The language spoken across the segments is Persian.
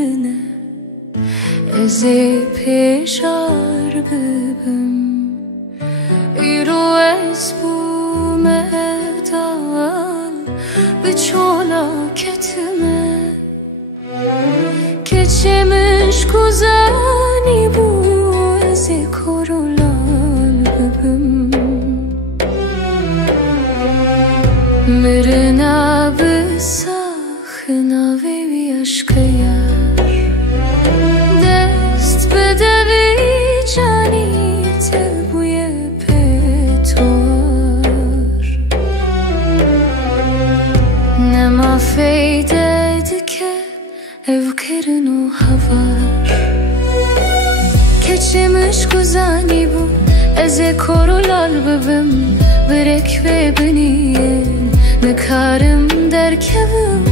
مرنه از پیشار ببم ایرو از بوم افدال به چالاکتمه که چمش گذانی بو از کرولال ببم مرنا بساخنا وی عشق یار دست بده وی جانی تبوی پتوار نما فیده دکه او کرنو هوار که چمش گذانی بو از کرولال ببم برک ببینیه نکارم در کبم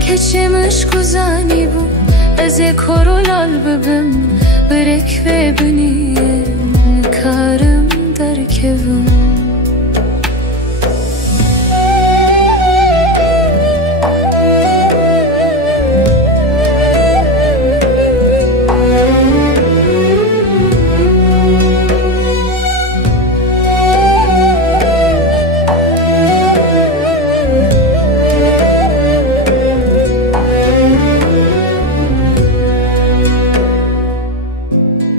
که چمش گذانی بو از کرولال ببم برک ببینیه نکارم در کبم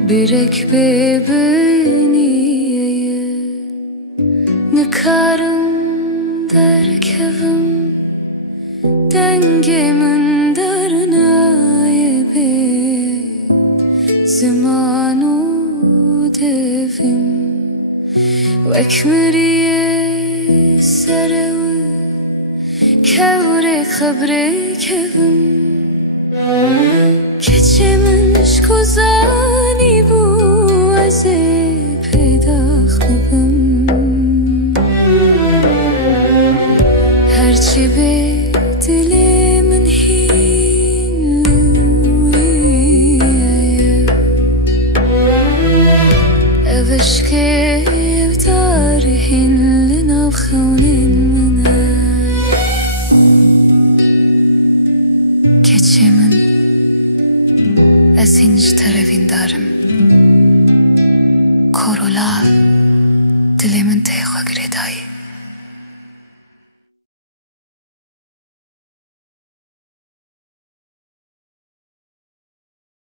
برک ببینیه نکارم در کبم دنگ من در نایبه زمانو دویم و اکمریه سرو کور خبره کبم که چمنش گذانی بو از پیداخ ببم هرچی به دل من هیلیه اوش که دار هین لناف خونین منه که چمن از هینج طرفین دارم کرولال دل من تیخو گردایی